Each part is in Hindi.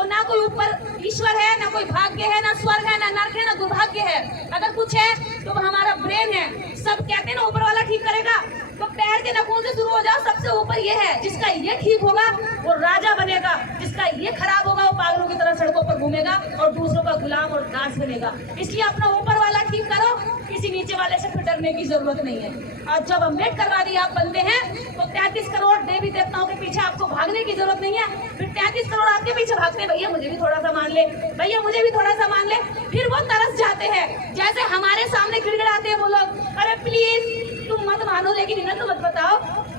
तो ना कोई ऊपर ईश्वर है, ना कोई भाग्य है, ना स्वर्ग है, ना नरक है, ना दुर्भाग्य है। अगर कुछ है तो वो हमारा ब्रेन है। सब कहते हैं ना ऊपर वाला ठीक करेगा, तो पैर के नखून से शुरू हो जाओ। सबसे ऊपर ये है, जिसका ये ठीक होगा वो राजा बनेगा, जिसका ये खराब होगा वो पागलों की तरह सड़कों पर घूमेगा और दूसरों का गुलाम और दास बनेगा। इसलिए अपना ऊपर वाला ठीक करो, किसी नीचे वाले से फिर डरने की जरूरत नहीं है। और जब अम्बेडकरवादी आप बनते हैं तो 33 करोड़ देवी देवताओं के पीछे आपको भागने की जरूरत नहीं है। फिर 33 करोड़ आपके पीछे भागते हैं, भैया मुझे भी थोड़ा सा मान ले, भैया मुझे भी थोड़ा सा मान ले। फिर वो तरस जाते हैं, जैसे हमारे सामने गिड़गिड़ाते हैं वो लोग, अरे प्लीज तुम मत मानो, लेकिन इन्हें तो मत बताओ,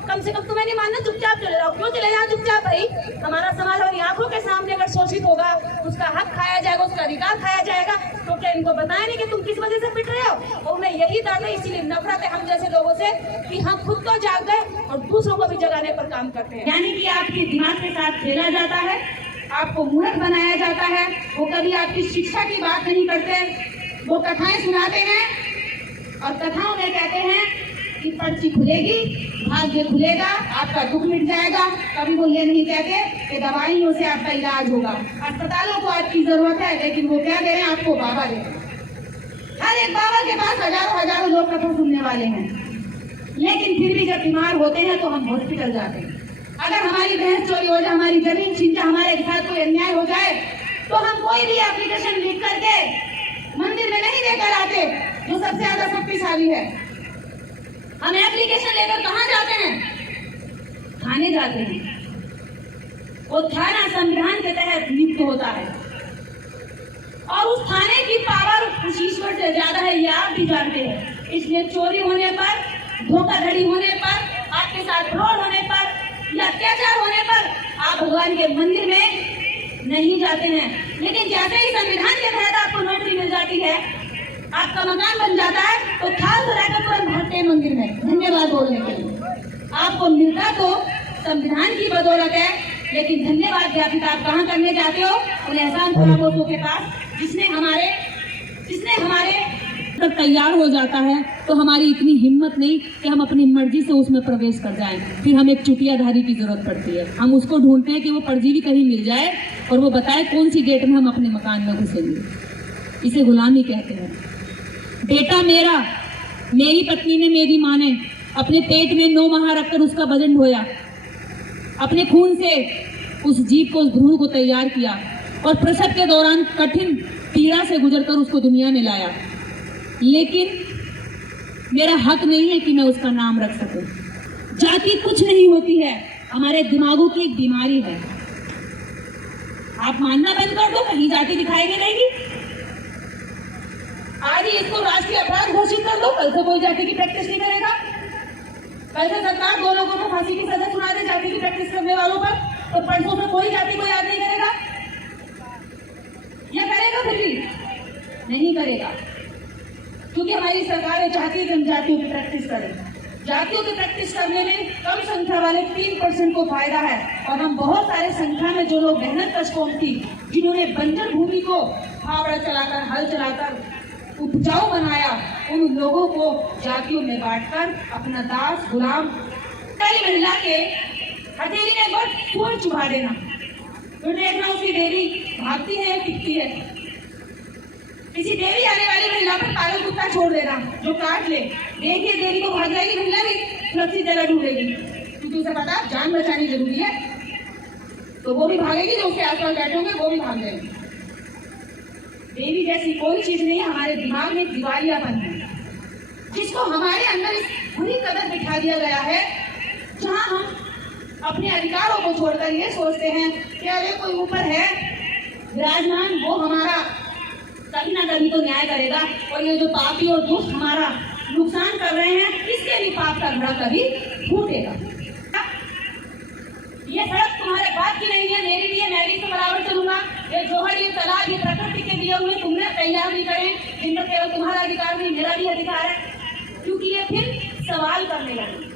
कम से कम तुम्हें नहीं मानना, चुपचाप चले जाओ। क्यों चले जाओ चुपचाप? भाई हमारा समाज हमारी आंखों के सामने अगर शोषित होगा, उसका हक खाया जाएगा, उसका अधिकार खाया जाएगा, तो क्या इनको बताया नहीं कि तुम किस वजह से पिट रहे हो? और उन्हें यही दर्द है, इसीलिए नफरत है हम जैसे लोगों से कि हम खुद तो जाग गए और दूसरों को भी जगाने पर काम करते हैं। यानी कि आपके दिमाग के साथ खेला जाता है, आपको मूर्ख बनाया जाता है। वो कभी आपकी शिक्षा की बात नहीं करते, वो कथाएं सुनाते हैं और कथाओं में कहते हैं कि पर्ची खुलेगी, भाग्य खुलेगा, आपका दुख मिट जाएगा। कभी वो ये नहीं कहते कि दवाइयों से आपका इलाज होगा। अस्पतालों को आपकी जरूरत है, लेकिन वो क्या दे रहे हैं आपको? बाबा दे रहे हैं। हर एक बाबा के पास हजारों हजारों लोग कथा सुनने वाले हैं, लेकिन फिर भी जब बीमार होते हैं तो हम हॉस्पिटल जाते हैं। अगर हमारी भैंस चोरी हो जाए, हमारी जमीन छीन जाए, हमारे साथ कोई अन्याय हो जाए, तो हम कोई भी एप्लीकेशन लिख करके मंदिर में नहीं लेकर आते जो सबसे ज्यादा शक्तिशाली है। हम एप्लीकेशन लेकर कहाँ जाते हैं? थाने जाते हैं। वो थाना संविधान के तहत नियुक्त होता है और उस थाने की पावर उस ईश्वर से ज्यादा है, ये आप भी जानते हैं। इसलिए चोरी होने पर, धोखाधड़ी होने पर, आपके साथ फ्रॉड होने पर या अत्याचार होने पर आप भगवान के मंदिर में नहीं जाते हैं। लेकिन जैसे ही संविधान के तहत आपको नौकरी मिल जाती है, आपका मकान बन जाता है, तो खास रहकर तुरंत भागते हैं मंदिर में धन्यवाद बोलने के लिए। आपको मिलता तो संविधान की बदौलत है, लेकिन धन्यवाद ज्ञापित आप कहाँ करने जाते हो? उन एहसान फरामोशों के पास, जिसने हमारे तक तैयार हो जाता है, तो हमारी इतनी हिम्मत नहीं कि हम अपनी मर्जी से उसमें प्रवेश कर जाएं। फिर हमें एक चुटियाधारी की जरूरत पड़ती है। हम उसको ढूंढते हैं कि वो परजीवी कहीं मिल जाए और वो बताए कौन सी डेट में हम अपने मकान में घुसेंगे। इसे गुलामी कहते हैं। बेटा मेरा, मेरी पत्नी ने, मेरी माँ ने अपने पेट में 9 माह रखकर उसका वजन ढोया, अपने खून से उस जीव को, उस भ्रूण को तैयार किया और प्रसव के दौरान कठिन पीड़ा से गुजरकर उसको दुनिया में लाया। लेकिन मेरा हक नहीं है कि मैं उसका नाम रख सकूं। जाति कुछ नहीं होती है, हमारे दिमागों की एक बीमारी है। आप मानना बंद कर दो, कहीं जाति दिखाई नहीं देगी। आज ही इसको राष्ट्रीय अपराध घोषित कर दो, कल से कोई जाति की प्रैक्टिस नहीं करेगा। कल से सरकार 2 लोगों को फांसी की सजा सुना दे जाति की प्रैक्टिस करने वालों पर, तो परसों में कोई जाति को याद नहीं करेगा। यह करेगा? फिर भी नहीं करेगा, क्योंकि हमारी सरकार चाहती है कि हम जातियों की प्रैक्टिस करें। जातियों की प्रैक्टिस करने में कम संख्या वाले 3% को फायदा है, और हम बहुत सारे संख्या में जो लोग मेहनत कश कौम थी, जिन्होंने बंजर भूमि को फावड़ा चलाकर, हल चलाकर उपजाऊ बनाया, उन लोगों को जातियों में बांटकर अपना दास गुलाम महिला के हथेली में बस फूल चुभा देना। तो देखना उसकी देवी भागती है, टिकती है। किसी देवी आने वाली महिला पर पागल कुत्ता छोड़ देना जो काट ले, देखिए देवी को भाग जाएगी, महिला भी सुरक्षित जगह ढूंढेगी, क्योंकि उसे पता जान बचानी जरूरी है। तो वो भी भागेगी, जो उसके आसपास बैठे होंगे वो भी भाग जाएंगे। देवी जैसी कोई चीज नहीं, हमारे दिमाग में दिवालियापन है, जिसको हमारे अंदर इस बुरी कदर बिठा दिया गया है, जहां हम अपने अधिकारों को छोड़कर ये सोचते हैं कि अरे कोई ऊपर है विराजमान, वो हमारा कभी ना कभी तो न्याय करेगा, और ये जो पापी और दुष्ट हमारा नुकसान कर रहे हैं, इसके भी पाप का घड़ा कभी फूटेगा। ये सड़क तुम्हारे बाप की नहीं है, मेरी भी है, मैं भी इससे बराबर चलूंगा। ये जोहर, ये तालाब, ये प्रकृति के दिए हुए तुमने तैयार नहीं करे, जिनका केवल तुम्हारा अधिकार नहीं, मेरा भी अधिकार है, क्योंकि ये फिर सवाल करने लगे।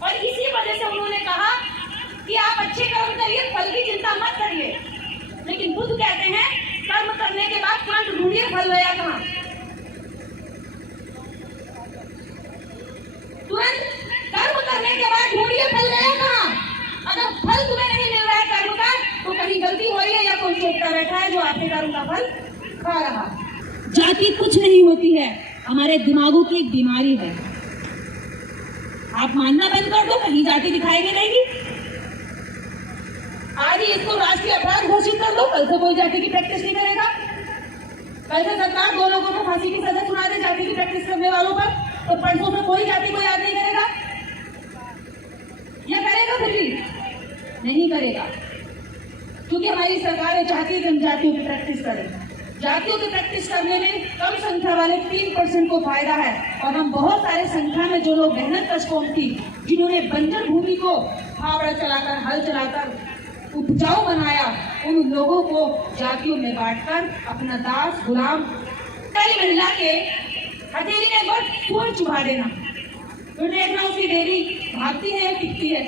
और इसी वजह से उन्होंने कहा कि आप अच्छे कर्म करिए, फल की चिंता मत करिए। लेकिन बुद्ध कहते हैं कर्म करने के बाद तुरंत ढूंढिए फल गया कहाँ। तुरंत कर्म करने के बाद ढूंढिए फल गया कहाँ। अगर फल तुम्हें नहीं मिल रहा है कर्म का, तो कहीं गलती है जो आपके कर्म का फल खा रहा। जाति कुछ नहीं होती है, हमारे दिमागों की एक बीमारी है। आप मानना बंद कर दो, कहीं जाति दिखाई नहीं देगी। आज ही इसको राष्ट्रीय अपराध घोषित कर दो, कल से कोई जाति की प्रैक्टिस नहीं करेगा। कल से सरकार 2 लोगों को फांसी की सजा सुना दे जाति की प्रैक्टिस करने वालों पर, तो परसों में कोई जाति को याद नहीं करेगा। यह करेगा फिर भी नहीं करेगा, क्योंकि हमारी सरकार चाहती है जनजातियों की प्रैक्टिस करें। जातियों की प्रैक्टिस करने में कम संख्या वाले 3% को फायदा है, और हम बहुत सारे संख्या में जो लोग मेहनत कश कौम थी, जिन्होंने बंजर भूमि को फावड़ा चलाकर, हल चलाकर उपजाऊ बनाया, उन लोगों को जातियों में बांटकर अपना दास गुलाम पहली महिला के हथेली में एक बार फूल चुभा देना, तो देखना उसकी देवी भागती है या टिकती है।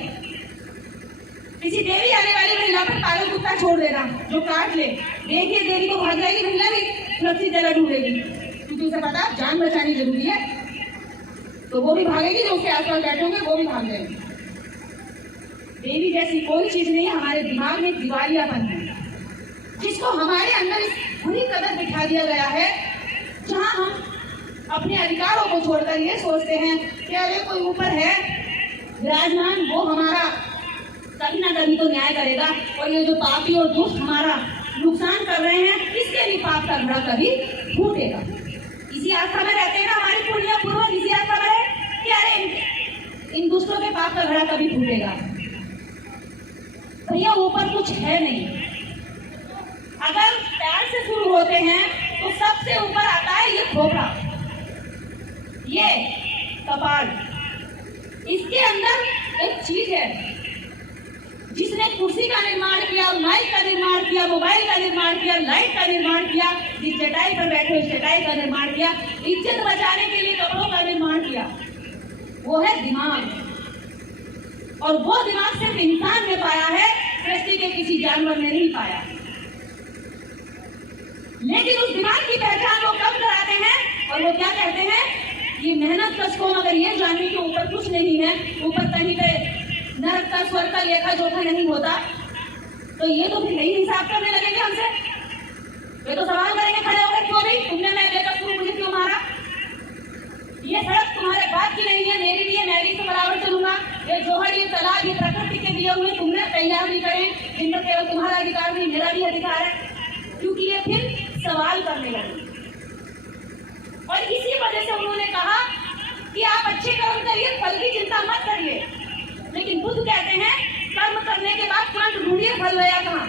किसी देवी आने वाली महिला पर पागल कुत्ता छोड़ देना जो काट ले, देखिए देवी को भाग जाएगी, महिला भी सुरक्षित जगह ढूंढेगी, क्योंकि उसे पता जान बचानी जरूरी है। तो वो भी भागेगी, जो उसके आसपास बैठे होंगे वो भी भाग जाएंगे। देवी जैसी कोई चीज नहीं है, हमारे दिमाग में दिवालियापन है, जिसको हमारे अंदर इस बुरी कदर बिठा दिया गया है, जहां हम अपने अधिकारों को छोड़कर ये सोचते हैं कि अरे कोई ऊपर है विराजमान, वो हमारा कभी ना कभी तो न्याय करेगा, और ये जो पापी और दुष्ट हमारा नुकसान कर रहे हैं, इसके भी पाप का घड़ा कभी फूटेगा। इसी आस्था में रहते हैं ना हमारे पुण्य पूर्वज, इसी आस्था में है कि अरे इन दुष्टों के पाप का घड़ा कभी फूटेगा। भैया ऊपर कुछ है नहीं, अगर पैर से शुरू होते हैं तो सबसे ऊपर आता है ये खोपड़ा, ये कपाल, इसके अंदर एक चीज है जिसने कुर्सी का निर्माण किया, माइक का निर्माण किया, मोबाइल का निर्माण किया, लाइट का निर्माण किया, जिस चटाई पर बैठे उस चटाई का निर्माण किया, इज्जत बचाने के लिए कपड़ों का निर्माण किया, वो है दिमाग। और वो दिमाग सिर्फ इंसान ने पाया है, सृष्टि के किसी जानवर ने नहीं पाया। लेकिन उस दिमाग की पहचान वो कब कराते हैं, और वो क्या कहते हैं, ये मेहनत कश को अगर ये जानने के ऊपर कुछ नहीं है, ऊपर कहीं पे नरक का स्वर्ग का लेखा जोखा नहीं होता, तो ये तो फिर नहीं हिसाब करने लगेंगे हमसे। ये तो सवाल करेंगे खड़े होकर, क्यों भी तुमने मैं लेकर शुरू मुझे क्यों मारा, ये सड़क तुम्हारे बाप की नहीं है, मेरी भी है, मैं भी इससे बराबर चलूंगा, ये जोहर ये तालाब ये प्रकृति के दिए हुए तुमने तैयार नहीं करे, जिन पर केवल तुम्हारा अधिकार नहीं मेरा भी अधिकार है, क्योंकि ये फिर सवाल करने लगे। और इसी वजह से उन्होंने कहा कि आप अच्छे कर्म करिए, फल की चिंता मत करिए। लेकिन बुद्ध कहते हैं कर्म करने के बाद तुरंत ढूंढिए फल गया कहाँ,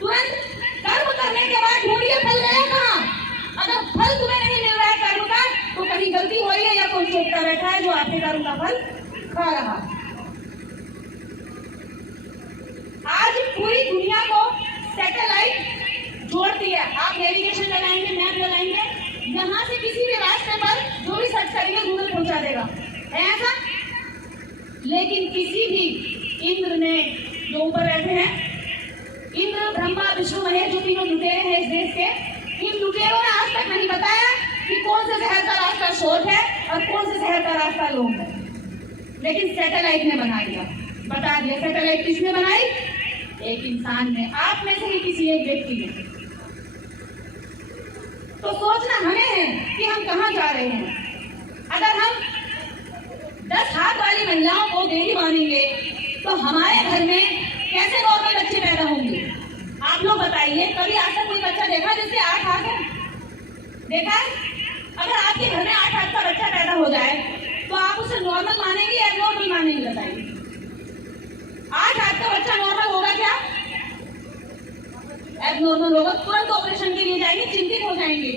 तुरंत कर्म करने के बाद ढूंढिए फल गया कहाँ। अगर फल तुम्हें नहीं मिल रहा है कर्म का, तो कहीं गलती हो रही है या कोई चोटता बैठा है जो आपके कर्म का फल खा रहा। आज पूरी दुनिया को सैटेलाइट जोड़ती है, आप नेविगेशन लगाएंगे, मैप लगाएंगे, यहाँ से किसी भी रास्ते पर जो भी सर्च करेंगे गूगल पहुंचा देगा, है ऐसा। लेकिन किसी भी इंद्र ने, जो ऊपर बैठे हैं, इंद्र ब्रह्मा विष्णु महेश, जो तीनों लुटेरे हैं इस देश के, इन लुटेरों ने आज तक नहीं बताया कि कौन से शहर का रास्ता शोध है और कौन से शहर का रास्ता लोग है। लेकिन सैटेलाइट ने बना दिया, बता दिया। सैटेलाइट किसने बनाई? एक इंसान ने, आप में से ही किसी एक व्यक्ति ने। तो सोचना हमें है कि हम कहाँ जा रहे हैं। अगर हम 10 हाथ वाली महिलाओं को देवी मानेंगे तो हमारे घर में कैसे नॉर्मल बच्चे पैदा होंगे? आप लोग बताइए, कभी आज तक कोई बच्चा देखा जिसके 8 हाथ है? देखा है? अगर आपके घर में 8 हाथ का बच्चा पैदा हो जाए तो आप उसे नॉर्मल मानेंगे या एबनॉर्मल मानेंगे? बताइए। 8 हाथ का बच्चा नॉर्मल होगा क्या? एबनॉर्मल होगा। तुरंत ऑपरेशन के लिए जाएंगे, चिंतित हो जाएंगे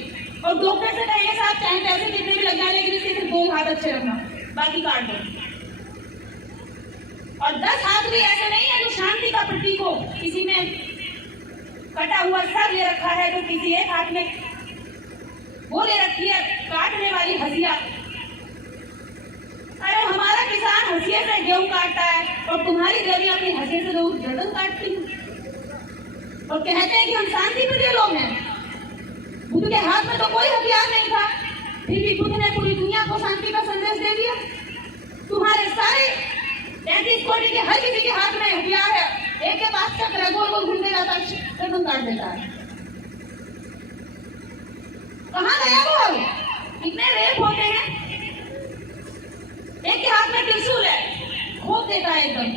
और डॉक्टर से कहेंगे साहब चाहे पैसे कितने भी लग जाए लेकिन इसके सिर्फ 2 हाथ अच्छे रखना, बाकी काट दो। और 10 हाथ भी ऐसे नहीं है जो शांति का प्रतीक हो, किसी में कटा हुआ सर ले रखा है तो किसी एक हाथ में वो ले रखी है काटने वाली हंसिया। अरे हमारा किसान हंसिया से गेहूं काटता है और तुम्हारी देवी अपनी हंसिया से लोग गर्दन काटती है और कहते हैं कि हम शांति प्रिय लोग हैं। बुद्ध के हाथ में तो कोई हथियार नहीं था, फिर भी बुद्ध ने पूरी दुनिया को शांति का संदेश दे दिया। तुम्हारे सारे 33 कोटि के हर किसी के हाथ में हथियार है, एक के पास चक्र है, गोल गोल घूमते जाता है, गर्दन काट देता है। कहाँ गया वो? कितने रेप होते हैं। एक के हाथ में त्रिशूल है, खोप देता है एकदम।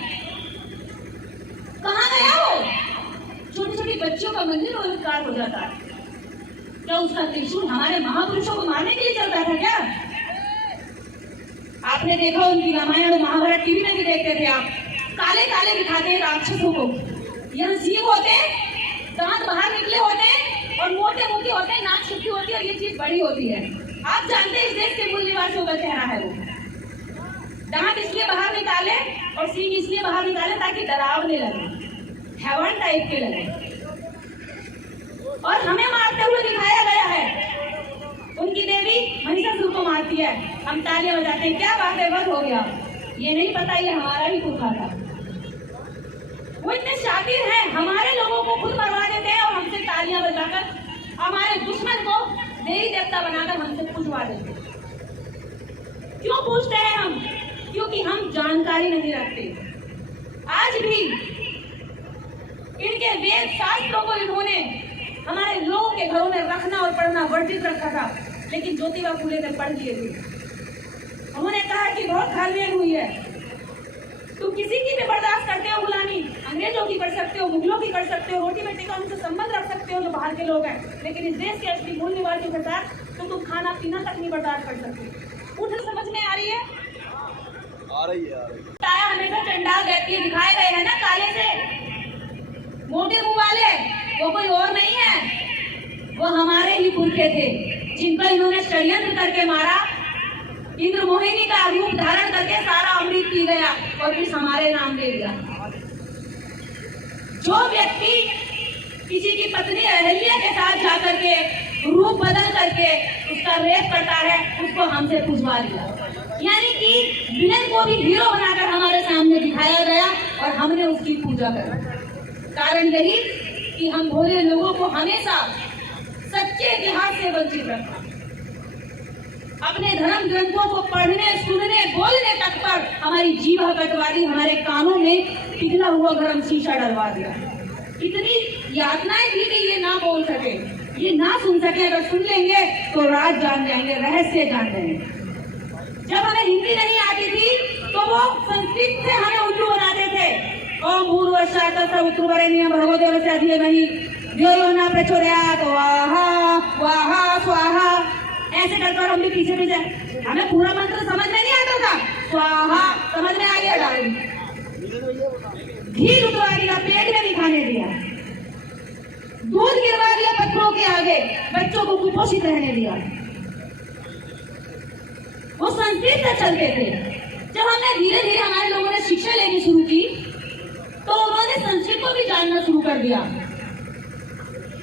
कहाँ गया वो? छोटी छोटी बच्चियों का मंदिर उद्धार हो जाता है। क्या उसका त्रिशूल हमारे महापुरुषों को मारने के लिए चलता था क्या? आपने देखा उनकी रामायण और महाभारत टीवी में भी देखते थे आप, काले काले दिखाते हैं राक्षसों को। यहाँ सींग होते हैं, दांत बाहर निकले होते हैं और मोटे मोटे होते हैं, नाक छोटी होती है और ये चीज बड़ी होती है। आप जानते हैं इस देश के मूल निवासियों का चेहरा है वो। दांत इसलिए बाहर निकाले और सींग इसलिए बाहर निकाले ताकि डरावने लगे, हैवान टाइप के लगे, और हमें मारते हुए दिखाया गया है। उनकी देवी महिषासुर को मारती है, हम तालियां बजाते हैं, क्या बात है, वध हो गया। ये नहीं पता ये हमारा ही पुरखा था। वो इतने शातिर हैं, हमारे लोगों को खुद मरवा देते हैं और हमसे तालियां बजाकर हमारे दुश्मन को देवी देवता बनाकर हमसे पूजवा देते हैं। क्यों पूछते हैं हम? क्योंकि हम जानकारी नहीं रखते। आज भी इनके वेद शास्त्रों को इन्होंने हमारे लोगों के घरों में रखना और पढ़ना वर्जित रखा था, लेकिन ज्योतिबा फूले ने पढ़ लिए थे। उन्होंने कहा कि बहुत घालमेल हुई है, तुम किसी की भी बर्दाश्त करते हो गुलामी, अंग्रेजों की कर सकते हो, मुगलों की कर सकते हो, रोटी बेटी का उनसे संबंध रख सकते हो जो बाहर के लोग हैं, लेकिन इस देश के असली मूल निवासियों के साथ तो तुम खाना पीना तक नहीं बर्दाश्त कर सकते। उठ समझ में आ रही है? आ रही है, आ रही है। ताया हमेशा चंडाल रहती है, दिखाए गए हैं ना काले से, मोटे मुंह वाले, वो कोई और नहीं है, वो हमारे ही पुरखे थे जिनको इन्होंने षड्यंत्र करके मारा। इंद्र मोहिनी का रूप धारण करके सारा अमृत पी गया और फिर हमारे नाम ले लिया। जो व्यक्ति किसी की पत्नी अहल्या के साथ जाकर के रूप बदल करके उसका रेप करता है, उसको हमसे पूजवा लिया। यानी कि विलेन को भी हीरो बनाकर हमारे सामने दिखाया गया और हमने उसकी पूजा करी। कारण यही कि हम भोले लोगों को हमेशा सच्चे इतिहास से वंचित रखा। अपने धर्म ग्रंथों को पढ़ने, सुनने, बोलने तक पर हमारी जीवा कटवा दी, हमारे कानों में पिघला हुआ गर्म शीशा डलवा दिया। इतनी यातनाएं दी कि ये ना बोल सके, ये ना सुन सके। अगर सुन लेंगे तो राज जान जाएंगे, रहस्य जान जाएंगे। जब हमें हिंदी नहीं आती थी तो वो संस्कृत से हमें उल्लू बनाते थे। ओम भूर्भुवस्सुः उत्तरवरेण्यं भर्गो देवस्य धीमहि धियो यो न प्रचोदयात् स्वाहा स्वाहा स्वाहा, ऐसे करकर हम भी पीछे पीछे, हमें पूरा मंत्र समझ में नहीं आता था, स्वाहा समझ में आ गया, डाल घी उतरवा दिया, पेट में नहीं खाने दिया, दूध गिरवा दिया पत्थरों के आगे, बच्चों को कुपोषित रहने दिया। वो संस्कृत से चलते थे। जब हमने धीरे धीरे हमारे लोगों ने शिक्षा लेनी शुरू की तो उन्होंने संस्कृत को भी जानना शुरू कर दिया।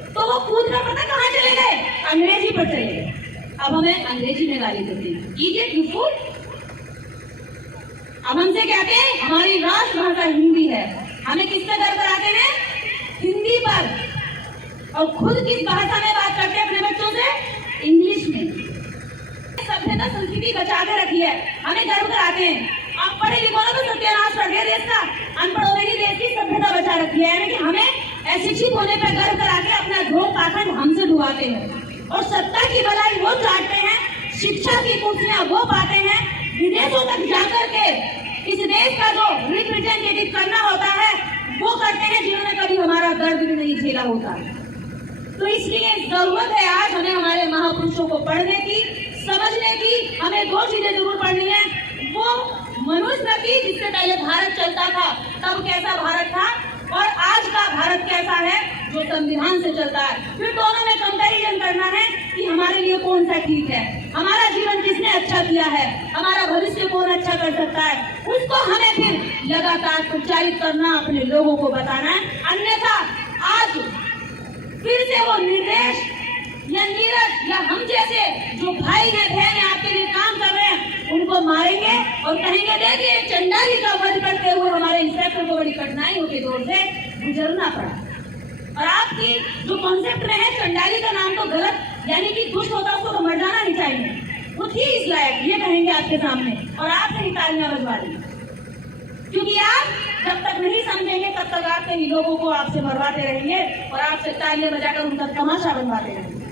तो वो कूद कर पता कहाँ चले गए? अंग्रेजी पर चले गए। अब हमें अंग्रेजी में गाली देते हैं, इडियट, यू फूल। अब हमसे कहते हैं हमारी राष्ट्रभाषा हिंदी है। हमें किस पे गर्व कराते हैं? हिंदी पर। और खुद किस भाषा में बात करते हैं अपने बच्चों से? इंग्लिश में। सभ्यता संस्कृति बचा के रखी है, हमें गर्व कराते हैं। आप पढ़े लिखो ना तो सत्यानाश कर दिया देश का, अनपढ़ों ने ही देश की सभ्यता बचा रखी है। यानी कि हमें अशिक्षित होने पर गर्व करा के अपना ध्रुव पाखंड हमसे डुबाते हैं और सत्ता की बलाई वो चाटते हैं, शिक्षा की कुर्सियां वो पाते हैं, विदेशों तक जाकर के इस देश का जो रिप्रेजेंटेटिव करना होता है वो करते हैं जिन्होंने कभी हमारा दर्द भी नहीं झेला होता। तो इसलिए जरूरत है आज हमें हमारे महापुरुषों को पढ़ने की, समझने की। हमें दो चीजें जरूर पढ़नी है, वो मनुष्य की जिससे पहले भारत चलता था तब कैसा भारत था और आज का भारत कैसा है जो संविधान से चलता है। फिर दोनों में कंपैरिजन करना है कि हमारे लिए कौन सा ठीक है, हमारा जीवन किसने अच्छा किया है, हमारा भविष्य कौन अच्छा कर सकता है, उसको हमें फिर लगातार प्रचारित करना, अपने लोगों को बताना है। अन्यथा आज फिर से वो निर्देश या नीरज या हम जैसे जो भाई हैं बहन हैं आपके लिए काम कर रहे हैं उनको मारेंगे और कहेंगे देखिए चंडाली का वध करते हुए हमारे इंस्पेक्टर को बड़ी कठिनाइयों के दौर से गुजरना पड़ा। और आपकी जो कॉन्सेप्ट में है चंडाली का नाम तो गलत, यानी कि दुष्ट होता उसको तो मर जाना नहीं चाहिए, वो थी इस लायक, ये कहेंगे आपके सामने और आपसे ही तालियां बजवा देंगे क्योंकि आप जब तक नहीं समझेंगे तब तक आपके ही लोगों को आपसे मरवाते रहेंगे और आपसे तालियां बजाकर उनका तमाशा बनवाते रहेंगे।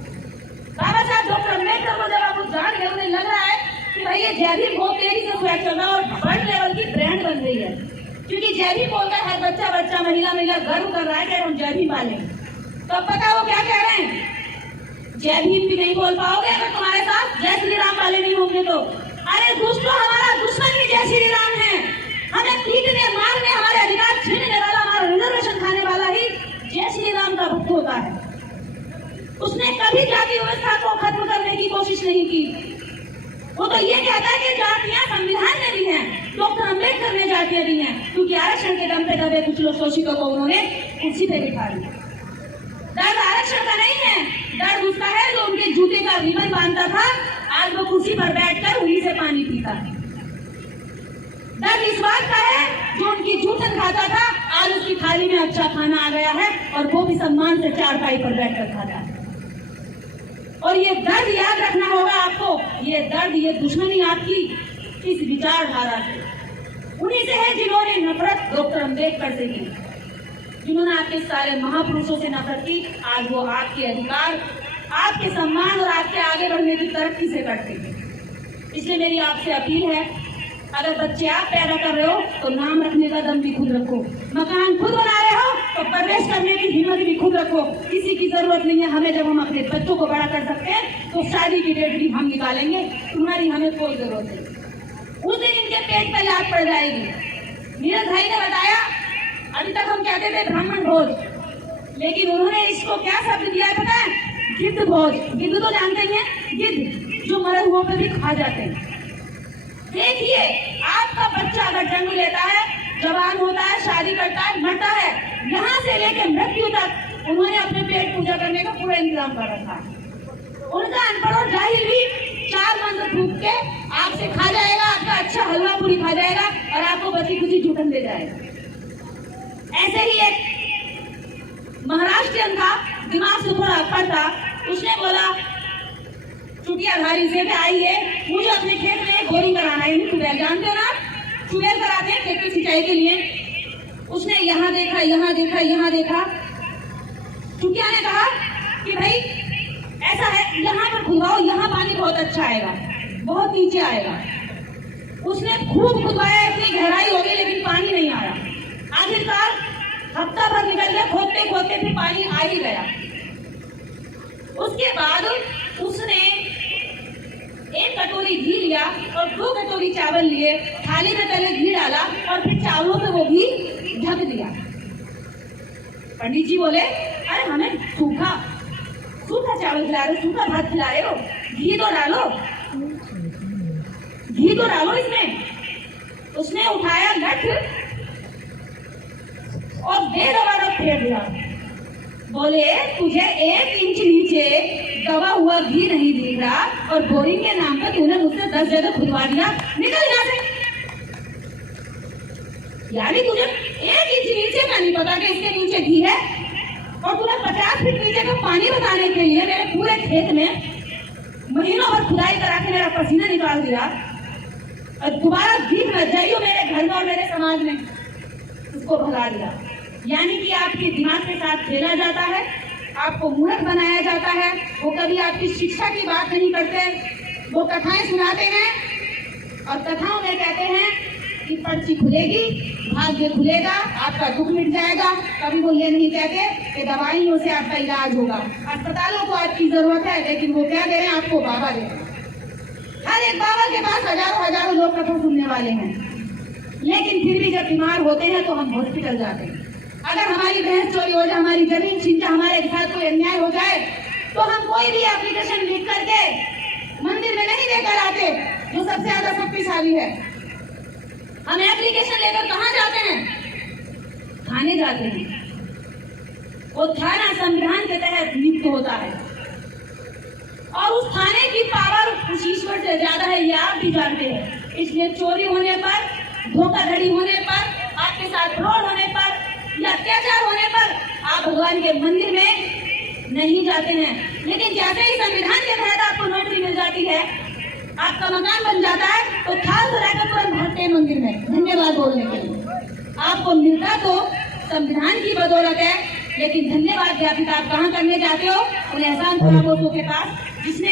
बाबा साहब डॉक्टर अम्बेडकर को जब आप जान गए, उन्हें लग रहा है कि भाई ये जय भीम बहुत तेजी से स्वेग चल रहा है और वर्ल्ड लेवल की ब्रांड बन रही है, क्योंकि जय भीम बोलकर हर बच्चा महिला गर्व कर रहा है कि हम जय भीम वाले। तो अब पता वो क्या कह रहे हैं, जय भीम भी नहीं बोल पाओगे अगर तुम्हारे साथ जय श्री राम वाले नहीं होंगे तो। अरे दोस्तों, हमारा दुश्मन भी जय श्री राम है। हमें पीटने मारने, हमारे अधिकार छीनने वाला, हमारा रिजर्वेशन खाने वाला ही जय श्री राम का भक्त होता है। उसने कभी जाति व्यवस्था को खत्म करने की कोशिश नहीं की। वो तो ये कहता है कि जातियां संविधान में भी हैं, डॉक्टर अम्बेडकर ने जातियां दी हैं, क्योंकि आरक्षण के दम पे दबे कुछ लोग शोषितों को उन्होंने कुर्सी पे बिठा दिया। दर्द आरक्षण का नहीं है, दर्द उसका है जो उनके जूते का रिबन बांधता था, आज वो कुर्सी पर बैठकर उन्हीं से पानी पीता है। दर्द इस बात का है जो उनकी जूठन खाता था, आज उसकी थाली में अच्छा खाना आ गया है और वो भी सम्मान से चारपाई पर बैठकर खाता है। और ये दर्द याद रखना होगा आपको, ये दर्द, ये दुश्मनी आपकी किस विचारधारा से, उन्हीं से है जिन्होंने नफरत डॉक्टर अम्बेडकर से की, जिन्होंने आपके सारे महापुरुषों से नफरत की। आज वो आपके अधिकार, आपके सम्मान और आपके आगे बढ़ने की तरक्की से करते हैं। इसलिए मेरी आपसे अपील है, अगर बच्चे आप पैदा कर रहे हो तो नाम रखने का दम भी खुद रखो, मकान खुद बना रहे हो तो प्रवेश करने की हिम्मत भी खुद रखो। किसी की जरूरत नहीं है हमें, जब हम अपने बच्चों को बड़ा कर सकते हैं तो शादी की डेट भी हम निकालेंगे, तुम्हारी हमें कोई जरूरत नहीं। उस दिन इनके पेट पर याद पड़ जाएगी। नीरज भाई ने बताया, अभी तक हम कहते थे ब्राह्मण भोज, लेकिन उन्होंने इसको क्या शब्द दिया है पता है, गिद्ध भोज। गिद्ध तो जानते ही हैं, गिद्ध जो मरे हुओं पे भी खा जाते हैं। देखिए, आपका बच्चा अगर जन्म लेता है, जवान होता है, शादी करता है, मरता है, यहाँ से लेकर मृत्यु तक उन्होंने अपने पेट पूजा करने का पूरा इंतजाम कर रखा है। उनका अनपढ़ और जाहिल भी 4 मंत्र फूंक के आपसे खा जाएगा, आपका अच्छा हलवा पूरी खा जाएगा और आपको बची खुची जूठन दे जाएगा। ऐसे ही एक महाराष्ट्रियन था, दिमाग से थोड़ा अकड़ था, उसने बोला चुटियाधारी से आइए मुझे अपने खेत में बोरिंग कराना है, ट्यूबवेल जानते हो ना, ट्यूबवेल कराते हैं खेत की सिंचाई के लिए। उसने यहाँ देखा, यहाँ देखा, यहाँ देखा, चुटिया ने कहा कि भाई ऐसा है, यहाँ पर खुदवाओ, यहाँ पानी बहुत अच्छा आएगा, बहुत नीचे आएगा। उसने खूब खुदवाया, इतनी गहराई हो गई लेकिन पानी नहीं आया। आखिरकार हफ्ता भर निकल गया, खोदते खोदते फिर पानी आ ही गया। उसके बाद उसने 1 कटोरी घी लिया और 2 कटोरी चावल लिए, थाली में पहले घी डाला और फिर चावलों पे वो घी ढक दिया। पंडित जी बोले, अरे हमें सूखा चावल खिला रहे हो, सूखा भात खिला रहे हो, घी तो डालो, घी तो डालो इसमें। उसने उठाया लठ और बेदबाव फेंक दिया। बोले, तुझे 1 इंच नीचे दबा हुआ घी नहीं दिख रहा और बोरिंग के नाम पर तूने मुझसे 10 जगह खुदवा दिया, निकल यहाँ से। यानी तुझे 1 इंच नीचे का नहीं पता कि इसके नीचे घी है, और तूने 50 फीट नीचे का पानी बताने के लिए मेरे पूरे खेत में महीनों भर खुदाई करा के मेरा पसीना निकाल दिया और दोबारा घी मत जाइयो मेरे घर में और मेरे समाज में, उसको भगा दिया। यानी कि आपके दिमाग के साथ खेला जाता है, आपको मूर्ख बनाया जाता है। वो कभी आपकी शिक्षा की बात नहीं करते, वो कथाएं सुनाते हैं और कथाओं में कहते हैं कि पर्ची खुलेगी, भाग्य खुलेगा, आपका दुख मिट जाएगा। कभी वो ये नहीं कहते कि दवाइयों से आपका इलाज होगा। अस्पतालों को आपकी जरूरत है, लेकिन वो क्या दे रहे हैं आपको, बाबा दे रहे हैं। हर एक बाबा के पास हजारों लोग कथा सुनने वाले हैं, लेकिन फिर भी जब बीमार होते हैं तो हम हॉस्पिटल जाते हैं। अगर हमारी भैंस चोरी हो जाए, हमारी जमीन छीन जाए, हमारे साथ कोई अन्याय हो जाए, तो हम कोई भी एप्लीकेशन लिख करके मंदिर में नहीं लेकर आते जो सबसे ज्यादा शक्तिशाली है। हम एप्लीकेशन लेकर कहाँ जाते हैं, थाने जाते हैं। वो थाना संविधान के तहत नियुक्त होता है और उस थाने की पावर उस ईश्वर से ज्यादा है, ये आप भी जानते हैं। इसलिए चोरी होने पर, धोखाधड़ी होने पर, आपके साथ फ्रॉड होने पर या अत्याचार होने पर आप भगवान के मंदिर में नहीं जाते हैं। लेकिन जैसे ही संविधान के तहत आपको नौकरी मिल जाती है, आपका मकान बन जाता है, तो थाल तो रहकर तुरंत भागते हैं मंदिर में धन्यवाद बोलने के लिए। आपको मिलता तो संविधान की बदौलत है, लेकिन धन्यवाद ज्ञापित आप कहाँ करने जाते हो? उन एहसान फरामोशों के पास जिसने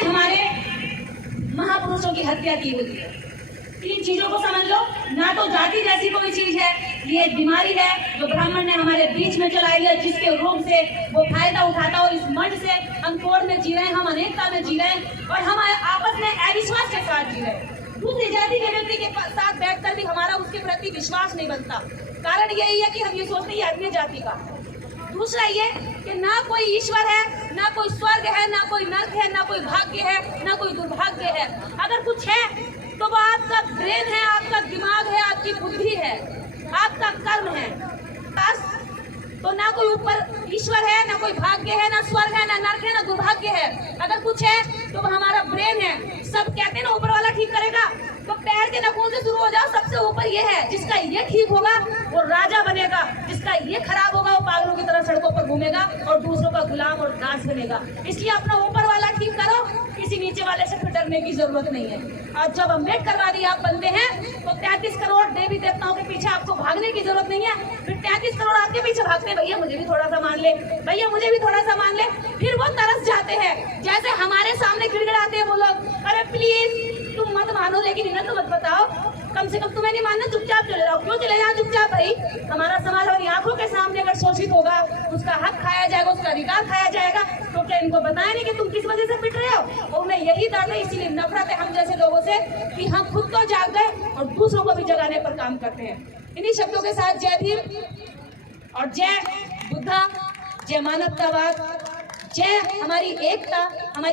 हमारे महापुरुषों की हत्या की होती है। तीन चीजों को समझ लो, ना तो जाति जैसी कोई चीज है, ये एक बीमारी है जो ब्राह्मण ने हमारे बीच में चलाई है, जिसके रोग से वो फायदा उठाता हो। इस मंच से हम कोड में जी रहे हैं, हम अनेकता में जी रहे हैं और हम आपस में अविश्वास के साथ जी रहे हैं। दूसरी जाति के व्यक्ति के साथ बैठकर भी हमारा उसके प्रति विश्वास नहीं बनता। कारण यही है कि हम ये सोचते हैं अन्य जाति का। दूसरा ये कि ना कोई ईश्वर है, ना कोई स्वर्ग है, ना कोई नर्क है, ना कोई भाग्य है, ना कोई दुर्भाग्य है। अगर कुछ है तो वो आपका ब्रेन है, आपका दिमाग है, आपकी बुद्धि है, आपका कर्म है। बस तो ना कोई ऊपर ईश्वर है, ना कोई भाग्य है, ना स्वर्ग है, ना नर्क है, ना दुर्भाग्य है। अगर कुछ है तो वो हमारा ब्रेन है। सब कहते हैं ना ऊपर वाला ठीक करेगा, तो पैर के नाखून से शुरू हो जाओ। सबसे ऊपर ये है, जिसका ये ठीक होगा वो राजा बनेगा, जिसका ये खराब होगा वो पागलों की तरह सड़कों पर घूमेगा और दूसरों का गुलाम और दास बनेगा। इसलिए अपना ऊपर वाला ठीक करो, किसी नीचे वाले से फिर डरने की जरूरत नहीं है। आज जब अम्बेडकरवादी आप बनते हैं तो 33 करोड़ देवी देवताओं के पीछे आपको भागने की जरूरत नहीं है। फिर 33 करोड़ आपके पीछे भागते हैं, भैया मुझे भी थोड़ा सा मान ले, भैया मुझे भी थोड़ा सा मान ले। फिर वो तरस जाते हैं, जैसे हमारे सामने गिड़गिड़ाते हैं वो लोग, अरे प्लीज तुम मत मानो, लेकिन इन्हें तो मत बताओ, कम से कम तुम्हें नहीं मानना, चुपचाप चले जाओ। क्यों चले जाओ चुपचाप? भाई हमारा समाज हमारी आंखों के सामने अगर शोषित होगा, उसका हक खाया जाएगा, उसका अधिकार खाया जाएगा, तो क्या इनको बताया नहीं कि तुम किस वजह से पिट रहे हो? और उन्हें यही दर्द है, इसीलिए नफरत है हम जैसे लोगों से कि हम खुद तो जाग गए और दूसरों को भी जगाने पर काम करते हैं। इन्हीं शब्दों के साथ जय भीम और जय बुद्धा, जय मानवतावाद, जय हमारी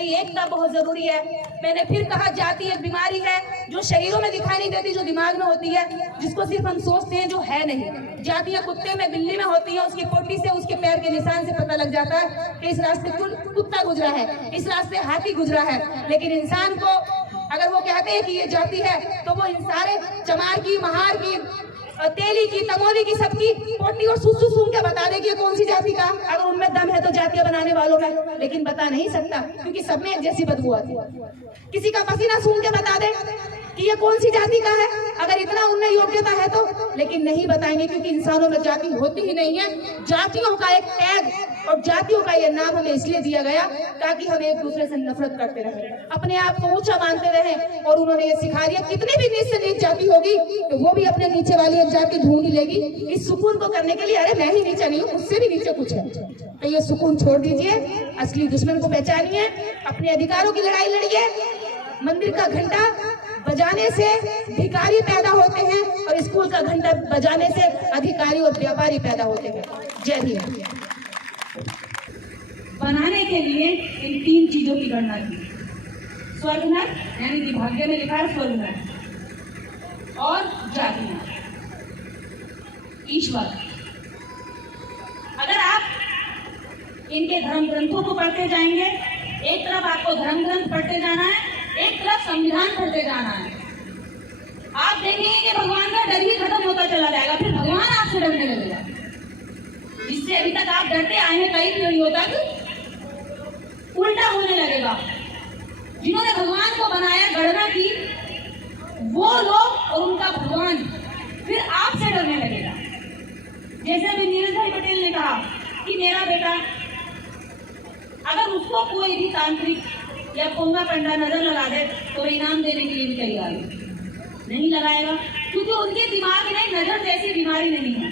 एकता बहुत जरूरी है। मैंने फिर कहा, जाति एक बीमारी है जो शरीरों में दिखाई नहीं देती, जो दिमाग में होती है, जिसको सिर्फ हम सोचते हैं, जो है नहीं। जातियां कुत्ते में, बिल्ली में होती है, उसकी पोटी से, उसके पैर के निशान से पता लग जाता है कि इस रास्ते कुत्ता गुजरा है, इस रास्ते हाथी गुजरा है। लेकिन इंसान को अगर वो कहते हैं कि ये जाति है, तो वो इन सारे चमार की, महार की, तेली की, तमोली की, सबकी पोटी और सुसु सुन के बता दे कि ये कौन सी जाति का। अगर उनमें दम है तो जातियां बनाने वालों में, लेकिन बता नहीं सकता क्योंकि सब में एक जैसी बदबू आती है। किसी का पसीना सूंघ के बता दे कि ये कौन सी जाति का है, अगर इतना उनमें योग्यता है तो, लेकिन नहीं बताएंगे क्योंकि इंसानों में जाति होती ही नहीं है। जातियों का एक टैग और जातियों का ये नाम हमें इसलिए दिया गया ताकि हम एक दूसरे से नफरत करते रहे, अपने आप को ऊंचा मानते रहे। और उन्होंने ये सिखा दिया, कितनी भी नीच से नीच जाति होगी तो वो भी अपने नीचे वाली एक जाति ढूंढ लेगी इस सुकून को करने के लिए। अरे मैं ही नीचा नहीं हूँ, उससे भी नीचे कुछ है, तो ये सुकून छोड़ दीजिए, असली दुश्मन को पहचानिए, अपने अधिकारों की लड़ाई लड़िए। मंदिर का घंटा बजाने से भिखारी पैदा होते हैं और स्कूल का घंटा बजाने से अधिकारी और व्यापारी पैदा होते हैं। जय भीम। बनाने के लिए इन तीन चीजों की गणना की, स्वर्ग नर्क, यानी कि भाग्य में लिखा है स्वर्ग नर्क, और जाति ईश्वर। अगर आप इनके धर्म ग्रंथों को पढ़ते जाएंगे, एक तरफ आपको धर्म ग्रंथ पढ़ते जाना है, एक तरफ संविधान पढ़ते जाना है, आप देखेंगे कि भगवान का डर ही खत्म होता चला जाएगा। फिर भगवान आपसे डरने लगेगा, जिससे अभी तक आप डरते आए हैं कई पीढ़ियों तक, उल्टा होने लगेगा। जिन्होंने भगवान को बनाया, गणना की, वो लोग और उनका भगवान फिर आपसे डरने लगेगा। जैसे अभी नीरज भाई पटेल ने कहा कि मेरा बेटा, अगर उसको कोई भी तांत्रिक या पोंगा पंडा नजर लगा दे तो इनाम देने के लिए भी तैयार नहीं लगाएगा, क्योंकि उनके दिमाग में नजर जैसी बीमारी नहीं है,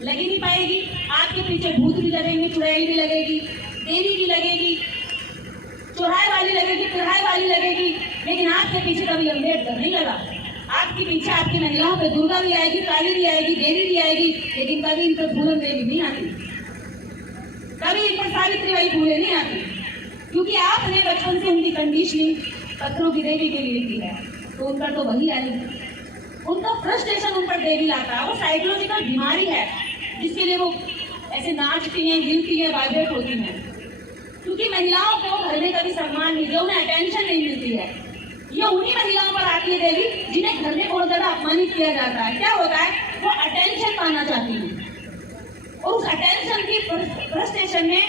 लगी नहीं पाएगी। आपके पीछे भूत भी लगेंगे, चुड़ैल भी लगेगी, देवी भी लगेगी, चौराहे वाली लगेगी, पिढ़ाई वाली लगेगी, लेकिन आपके पीछे कभी अम्बेडकर नहीं लगा। आपके पीछे आपकी महिलाओं पे दुर्गा भी आएगी, काली भी आएगी, देवी भी आएगी, लेकिन कभी इन पर फूलन देवी नहीं आती, कभी इन पर सावित्री बाई फूले नहीं आती, क्योंकि आपने बचपन से उनकी कंडीशनिंग पत्थरों की देवी के लिए की है, तो उन पर तो वही आएगी। उनका फ्रस्ट्रेशन उन पर देवी लाता है, वो साइकोलॉजिकल बीमारी है जिसके लिए वो ऐसे नाचती हैं, गिरती हैं, वाइब्रेट होती हैं, क्योंकि महिलाओं को घर में कभी सम्मान नहीं दिया, उन्हें अटेंशन नहीं मिलती है। ये उन्हीं महिलाओं पर आती है देवी जिन्हें घर में बहुत ज्यादा अपमानित किया जाता है। क्या होता है, वो अटेंशन पाना चाहती है, और उस अटेंशन की फ्रस्ट्रेशन में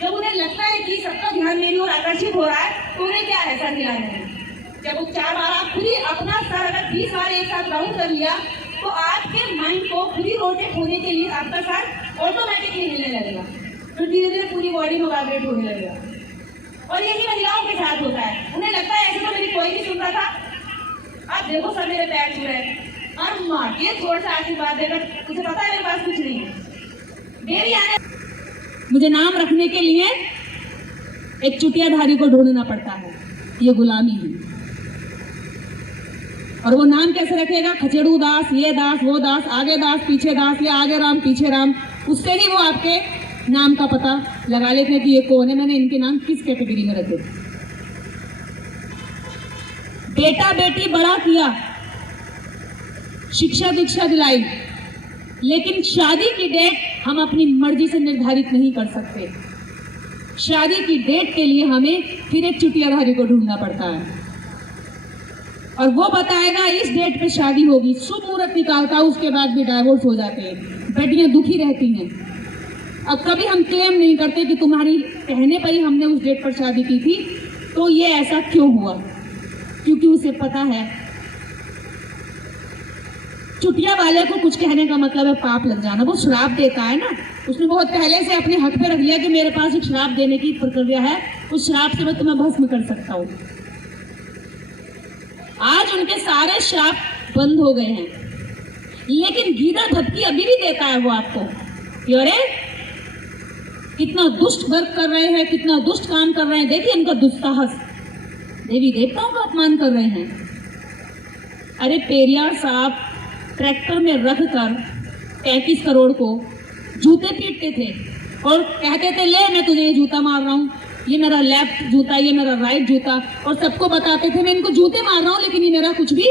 जब उन्हें लगता है कि सबका ध्यान मेरी ओर आकर्षित हो रहा है, तो उन्हें क्या ऐसा दिलाना है। जब वो 4 बार आप खुद ही अपना सर अगर 20 बार एक साथ राउंड कर लिया तो आपके माइंड को खुद ही रोटेट होने के लिए आपका साथ ऑटोमेटिकली हिलने लगेगा, तो धीरे धीरे पूरी बॉडी में वाइब्रेट होने लगेगा। और यही महिलाओं के साथ होता है, उन्हें लगता है ऐसे तो मेरी कोई नहीं सुनता था, अब देखो सब मेरे पैर छू रहे हैं, और माँ ये थोड़ा सा आशीर्वाद देकर तुझे पता है मेरे पास कुछ नहीं है, देवी आने मुझे नाम रखने के लिए एक चुटियाधारी को ढूंढना पड़ता है, ये गुलामी है। और वो नाम कैसे रखेगा? खचेड़ू दास, ये दास, वो दास, आगे दास पीछे दास, या आगे राम पीछे राम, उससे ही वो आपके नाम का पता लगा लेते हैं कि ये कौन है, मैंने इनके नाम किस कैटेगरी में रखे। बेटा बेटी बड़ा किया, शिक्षा दीक्षा दिलाई, लेकिन शादी की डेट हम अपनी मर्जी से निर्धारित नहीं कर सकते। शादी की डेट के लिए हमें फिर एक चुटियाधारी को ढूंढना पड़ता है, और वो बताएगा इस डेट पे शादी होगी, शुभ मुहूर्त निकालता, उसके बाद भी डाइवोर्स हो जाते हैं, बेटियां दुखी रहती हैं। अब कभी हम क्लेम नहीं करते कि तुम्हारी कहने पर ही हमने उस डेट पर शादी की थी, तो ये ऐसा क्यों हुआ? क्योंकि उसे पता है चुटिया वाले को कुछ कहने का मतलब है पाप लग जाना। वो श्राप देता है ना, उसने बहुत पहले से अपने हक पे रख लिया कि मेरे पास एक श्राप देने की प्रक्रिया है, उस श्राप से मैं तुम्हें भस्म कर सकता हूँ। आज उनके सारे श्राप बंद हो गए हैं, लेकिन गीदड़ धमकी अभी भी देता है वो आपको कि अरे कितना दुष्ट वर्क कर रहे हैं, कितना दुष्ट काम कर रहे हैं, देखिए इनका दुस्साहस, देवी देवताओं का अपमान कर रहे हैं। अरे पेरियार साहब ट्रैक्टर में रख कर 35 करोड़ को जूते पीटते थे और कहते थे ले मैं तुझे ये जूता मार रहा हूँ, ये मेरा लेफ्ट जूता, ये मेरा राइट जूता, और सबको बताते थे मैं इनको जूते मार रहा हूँ लेकिन ये मेरा कुछ भी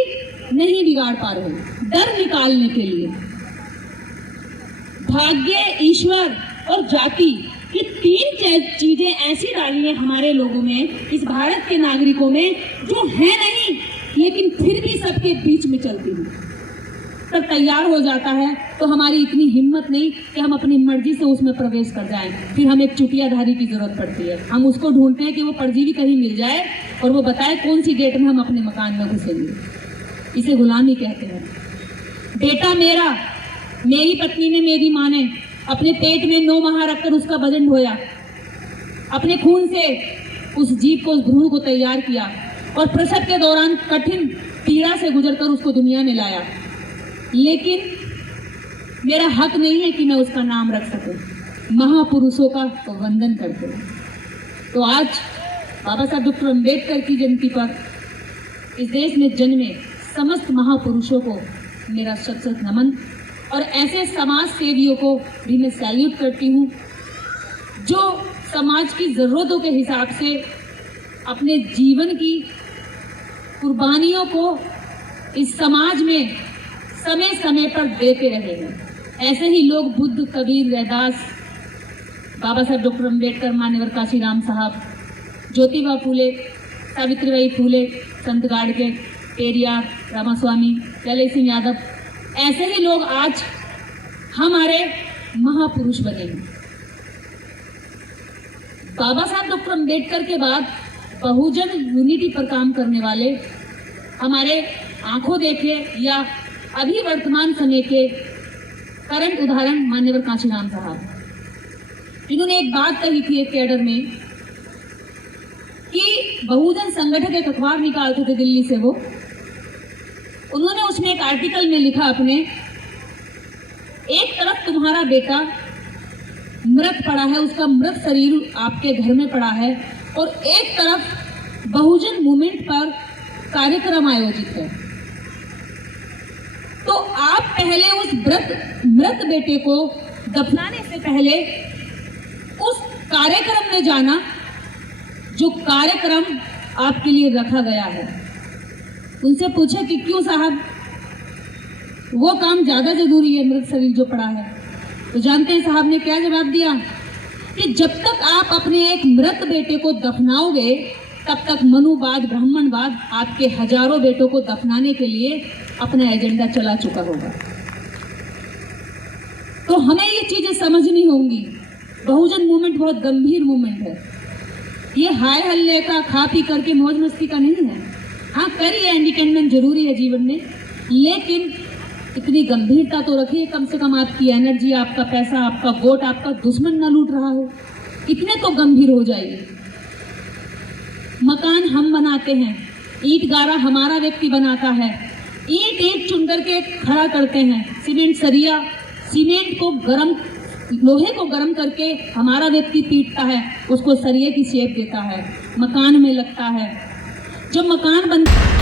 नहीं बिगाड़ पा रहे हैं, डर निकालने के लिए। भाग्य, ईश्वर और जाति, ये तीन चीजें ऐसी डाली है हमारे लोगों में, इस भारत के नागरिकों में, जो है नहीं लेकिन फिर भी सबके बीच में चलती है। तब तैयार हो जाता है तो हमारी इतनी हिम्मत नहीं कि हम अपनी मर्जी से उसमें प्रवेश कर जाएं, फिर हमें एक चुटियाधारी की जरूरत पड़ती है। हम उसको ढूंढते हैं कि वो परजीवी कहीं मिल जाए और वो बताए कौन सी डेट में हम अपने मकान में घुसेंगे। इसे गुलामी कहते हैं। बेटा मेरा, मेरी पत्नी ने, मेरी माँ ने अपने पेट में 9 माह रखकर उसका वजन ढोया, अपने खून से उस जीव को, उस भ्रूण को तैयार किया और प्रसव के दौरान कठिन पीड़ा से गुजरकर उसको दुनिया में लाया, लेकिन मेरा हक नहीं है कि मैं उसका नाम रख सकूं। महापुरुषों का वंदन करते हैं। तो आज बाबा साहब डॉक्टर अम्बेडकर की जयंती पर इस देश में जन्मे समस्त महापुरुषों को मेरा शत शत नमन, और ऐसे समाज सेवियों को भी मैं सैल्यूट करती हूँ जो समाज की ज़रूरतों के हिसाब से अपने जीवन की कुर्बानियों को इस समाज में समय समय पर देते रहे हैं। ऐसे ही लोग बुद्ध, कबीर, रैदास, बाबा साहब डॉक्टर अम्बेडकर, मान्यवर काशीराम साहब, ज्योतिबा फूले, सावित्रीबाई फूले, संत गाडगे, पेरियार, रामास्वामी, ललित सिंह यादव, ऐसे ही लोग आज हमारे महापुरुष बने हैं। बाबा साहब डॉक्टर अम्बेडकर के बाद बहुजन यूनिटी पर काम करने वाले हमारे आंखों देखे या अभी वर्तमान समय के करंट उदाहरण मान्यवर काशीराम साहब। इन्होंने एक बात कही थी एक कैडर में कि बहुजन संगठन एक अखबार निकालते थे दिल्ली से वो, उन्होंने उसमें एक आर्टिकल में लिखा अपने, एक तरफ तुम्हारा बेटा मृत पड़ा है, उसका मृत शरीर आपके घर में पड़ा है, और एक तरफ बहुजन मूवमेंट पर कार्यक्रम आयोजित है, तो आप पहले उस मृत बेटे को दफनाने से पहले उस कार्यक्रम में जाना जो कार्यक्रम आपके लिए रखा गया है। उनसे पूछे कि क्यों साहब, वो काम ज्यादा जरूरी है मृत शरीर जो पड़ा है? तो जानते हैं साहब ने क्या जवाब दिया कि जब तक आप अपने एक मृत बेटे को दफनाओगे तब तक मनुवाद, ब्राह्मणवाद आपके हजारों बेटों को दफनाने के लिए अपना एजेंडा चला चुका होगा। तो हमें ये चीजें समझनी होंगी। बहुजन मूवमेंट बहुत गंभीर मूवमेंट है। ये हाय हल्ले का, खा पी करके मौज मस्ती का नहीं है। हाँ, करिए, एंटरटेनमेंट जरूरी है जीवन में, लेकिन इतनी गंभीरता तो रखिए, कम से कम आपकी एनर्जी, आपका पैसा, आपका वोट, आपका दुश्मन ना लूट रहा हो, इतने तो गंभीर हो जाइए। मकान हम बनाते हैं, ईंट गारा हमारा व्यक्ति बनाता है, ईंट ईंट चुन करके खड़ा करते हैं, सीमेंट सरिया, सीमेंट को गरम, लोहे को गरम करके हमारा व्यक्ति पीटता है, उसको सरिये की शेप देता है, मकान में लगता है। जब मकान बनता